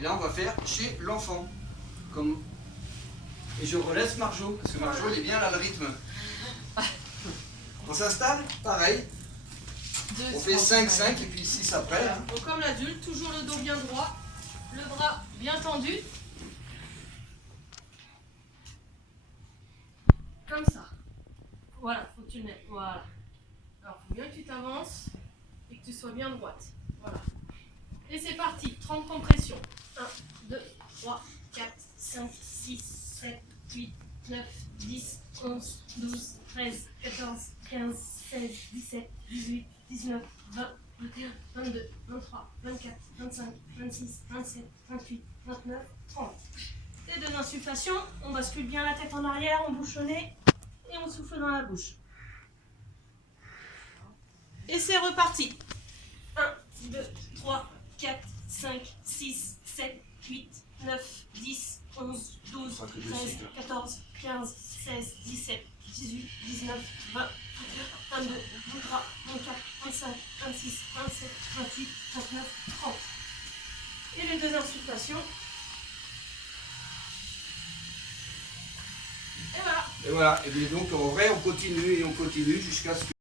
Et là, on va faire chez l'enfant. Comme... Et je relaisse Marjo, parce que Marjo, elle est bien là, le rythme. On s'installe, pareil. On fait 5-5 et puis 6 après. Voilà. Donc comme l'adulte, toujours le dos bien droit, le bras bien tendu. Comme ça. Voilà, faut que tu le mettes. Voilà. Alors, il faut bien que tu t'avances et que tu sois bien droite. Voilà. Et c'est parti. 30 compressions. 1, 2, 3, 4, 5, 6, 7, 8, 9, 10, 11, 12, 13, 14, 15, 16, 17, 18, 19, 20, 21, 22, 23, 24, 25, 26, 27, 28, 29, 30. Et deux insufflations, on bascule bien la tête en arrière, on bouche le nez et on souffle dans la bouche. Et c'est reparti. 1, 2, 3, 4, 5, 6, 7, 8, 9, 10, 11, 12, 13, 14, 15, 16, 17, 18, 19, 20, 22, 23, 24, 25, 26, 27, 28, 29, 30. Et les deux insufflations. Et voilà. Et voilà. Et bien donc en vrai, on continue jusqu'à ce que